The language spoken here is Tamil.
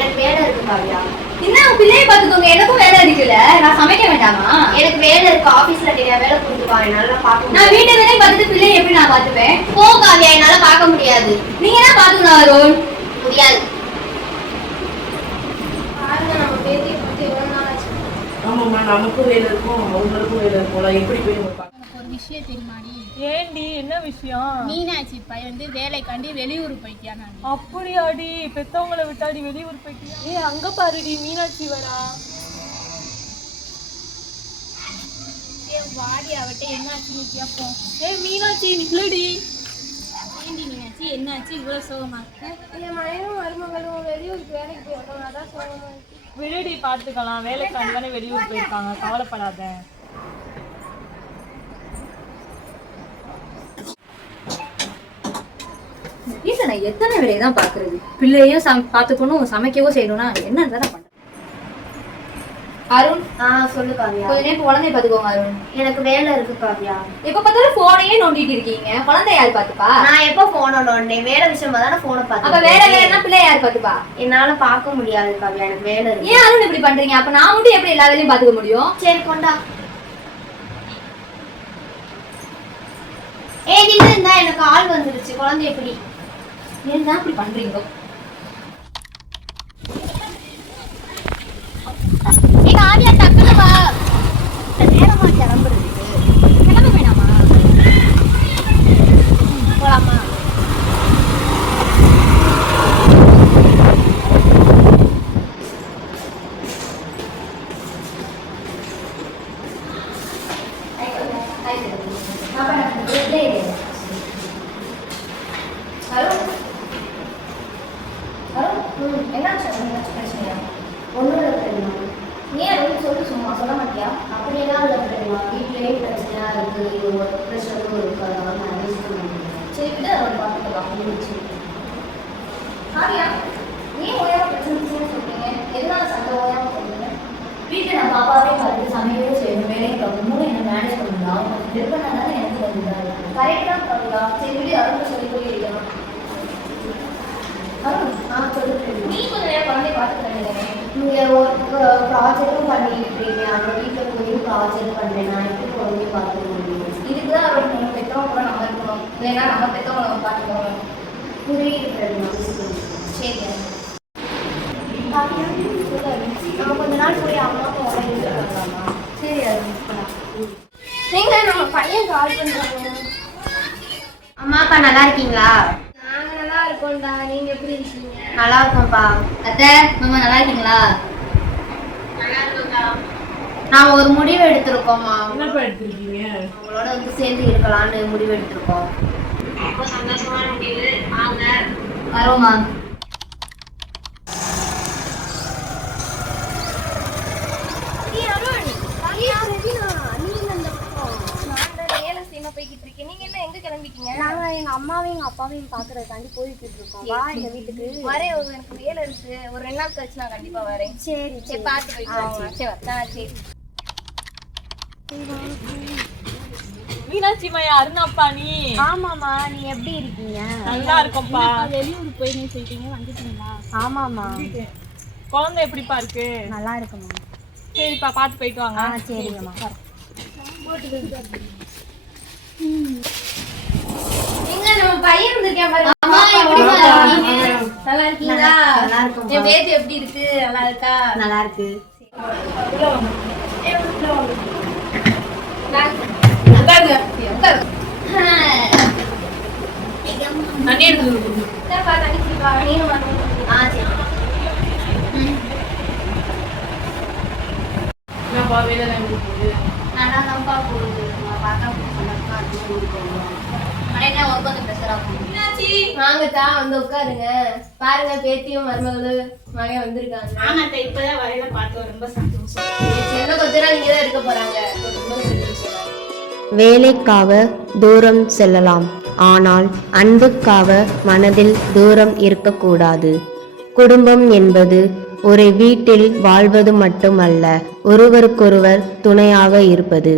எனக்கு வேலை இருக்கு காவியா. என்ன பிள்ளைய பாத்துக்கோங்க, எனக்கும் வேலை இருக்குல்ல, நான் சமைக்க வேண்டாமா? எனக்கு வேலை இருக்கு, ஆபீஸ்ல நிறைய வேலை கொடுத்துருக்காங்க, என்னால பாக்க. நான் வீட்டு வேலையை பார்த்துட்டு பிள்ளைய எப்படி நான் பாத்துப்பேன்? போ காவியா, என்னால பார்க்க முடியாது. நீங்க என்ன பாத்துக்கணும் அருண்? முடியாது. ஆமாம்மா, நமக்கும் வேலை இருக்கும், அவங்களுக்கும் வேலை இருக்கும்ல. எப்படி போய் ஒரு விஷயம் தெரியுமாடி? ஏண்டி, என்ன விஷயம்? மீனாட்சி பையன் வேலைக்காண்டி வெளியூர் போய்க்கியா? நான் அப்படியாடி? பெத்தவங்களை விட்டாடி வெளியூர் போய்க்கியா? அங்க பாருடி, மீனாட்சி வரா. வாடி, அவட்ட என்னாச்சுன்னு கேட்போம். மீனாட்சி நில்லடி. ஏண்டி மீனாட்சி, என்னாச்சு இவ்வளவு சோகமா இருக்கு? என் மனையும் மருமகளும் வெளியூருக்கு வேலைக்கு போயிருக்காங்க, அதான் சோகமா இருக்கு. விடுடி, பாத்துக்கலாம். வேலைக்காண்டி தானே வெளியூர் போயிருக்காங்க, கவலைப்படாத. வீட்டுல நான் எத்தனை வேலையை தான் பாக்குறது? பிள்ளையும் பாத்துக்கணும், சமைக்கவும் செய்யணும்னா என்னன்னு பண்றேன். அருண், சொல்லு காவியா. கொஞ்ச நேரம் குழந்தைய பாத்துக்கோங்க அருண். எனக்கு வேலை இருக்கு காவியா. எப்ப பார்த்தாலும் போனையே நோண்டிட்டு இருக்கீங்க, குழந்தை யாரு பாத்துப்பா? நான் எப்ப போன நோண்டேன்? வேலை விஷயமா தானே போனை அப்ப பார்த்தேன். வேலை வேலைன்னா பிள்ளை யாரு பாத்துப்பா? என்னால பார்க்க முடியாது காவியா, எனக்கு வேலை இருக்கு. ஏன் அருண் இப்படி பண்றீங்க? அப்ப நான் மட்டும் எப்படி எல்லா வேலையும் பாத்துக்க முடியும்? சரி கொண்டா. நின்று இருந்தா எனக்கு ஆள் வந்துருச்சு, குழந்தை எப்படி? ஏன் தான் இப்படி பண்றீங்க? காவியா, டக்குனு வா. நேரமா கிளம்புறதுக்கு. கிளம்ப வேணாமா? போலாமா? சொல்ல மாட்டியா? அப்படியெல்லாம் இல்லை தெரியுமா, வீட்லயே பிரச்சனையா இருக்கு, ஒரு ப்ரெஷரும் இருக்கு, அதனால நான் அட்ஜஸ்ட் பண்ண முடியும். சரி விட அவன் பார்த்துக்கலாம் முடிச்சு. காவியா, ஏன் ஓயாம பிரச்சனை சொல்றீங்க? எதனால சண்டை ஓயாம சொல்றீங்க? வீட்டுல நான் பாப்பாவே பார்த்து சமைக்கவே செய்யணும், வேலையை பார்க்கணும், என்ன மேனேஜ் பண்ணணும். அவங்க விருப்பம்னா எனக்கு வந்து கரெக்ட் தான் காவியா. சரி விட அவருக்கு சொல்லி போய் இருக்கலாம். சொல்லுங்க. நீ கொஞ்ச நேரம் குழந்தைய பார்த்துக்கிறேன். நீங்க ஒரு ப்ராஜெக்டும் பண்ணிட்டு இருக்கீங்க, அவங்க வீட்டில் போய் ப்ராஜெக்ட் பண்றேன், நான் எப்படி குழந்தைய பார்த்துக்க முடியும்? இதுக்குதான் அவருக்கு பெற்றவங்க கூட நம்ம இருக்கணும், இல்லைன்னா நம்ம பெற்றவங்க நம்ம பார்த்துக்கணும். புரியுது. சரி நம்ம கொஞ்ச நாள் போய் அம்மா அப்பா இருக்கலாமா? சரி அது நீங்க நம்ம பையன் கால் பண்றாங்க. அம்மா அப்பா நல்லா இருக்கீங்களா? நாங்க நல்லா இருக்கோம்டா, நீங்க எப்படி இருக்கீங்க? நல்லா இருக்கோம்ப்பா. அத்தை மாமா நல்லா இருக்கீங்களா? நான் ஒரு முடிவு எடுத்திருக்கோம்மா. என்னப்பா எடுத்துருக்கீங்க? உங்களோட வந்து சேர்ந்து இருக்கலாம்னு முடிவு எடுத்திருக்கோம். ரொம்ப சந்தோஷமான முடிவு. வாங்க வரோமா? நாங்க எங்க அம்மாவையும் எங்க அப்பாவையும் பாக்குறதுக்காண்டி போயிட்டு இருக்கோம். வா எங்க வீட்டுக்கு. வரேன், எனக்கு வேலை இருக்கு. ஒரு 2 நாள் கழிச்சு நான் கண்டிப்பா வரேன். சரி சரி, பார்த்து போயிட்டு வாங்க. சரி. மீனாட்சி மையா, அருணாப்பா நீ? ஆமாமா, நீ எப்படி இருக்கீங்க? நல்லா இருக்கோம்ப்பா. வெளியூர் போய் நீ சொல்லிட்டீங்க, வந்துட்டீங்களா? ஆமாமா, குழந்தை எப்படிப்பா இருக்கு? நல்லா இருக்குமா. சரிப்பா, பார்த்து போயிட்டு வாங்க. சரிங்கம்மா. எங்க நம்ம பையன் வந்திருக்கேன் பாருங்க. அம்மா எப்படிமா இருக்கீங்க? நல்லா இருக்கீங்களா? நல்லா இருக்கும். என் பேத்தி எப்படி இருக்கு? நல்லா இருக்கா? நல்லா இருக்கு. உட்காருங்க. உட்காரு. தண்ணி எடுத்து என்னப்பா தண்ணி குடிப்பா, நீயும் வரணும். சரி. என்னப்பா வேலை எப்படி போகுது? நல்லா தான்ப்பா போகுது. பார்த்தா சந்தோஷமா இருக்கு. ஊருக்கு போகணும். ஆனால் என்ன ஒர்க் வந்து ப்ரெஷராக போகுது. வாங்கத்தா, வந்து உட்காருங்க. பாருங்க, பேத்தியும் மருமகளும் மகன் வந்திருக்காங்க. ஆமாட்ட, இப்பதான் வரையில பார்த்தோம். ரொம்ப சந்தோஷம். சின்ன கொஞ்ச நாள் இங்கே தான் இருக்க போறாங்க. ரொம்ப சந்தோஷம். வேலைக்காக தூரம் செல்லலாம், ஆனால் அன்புக்காக மனதில் தூரம் இருக்கக்கூடாது. குடும்பம் என்பது ஒரு வீட்டில் வாழ்வது மட்டுமல்ல, ஒருவருக்கொருவர் துணையாக இருப்பது.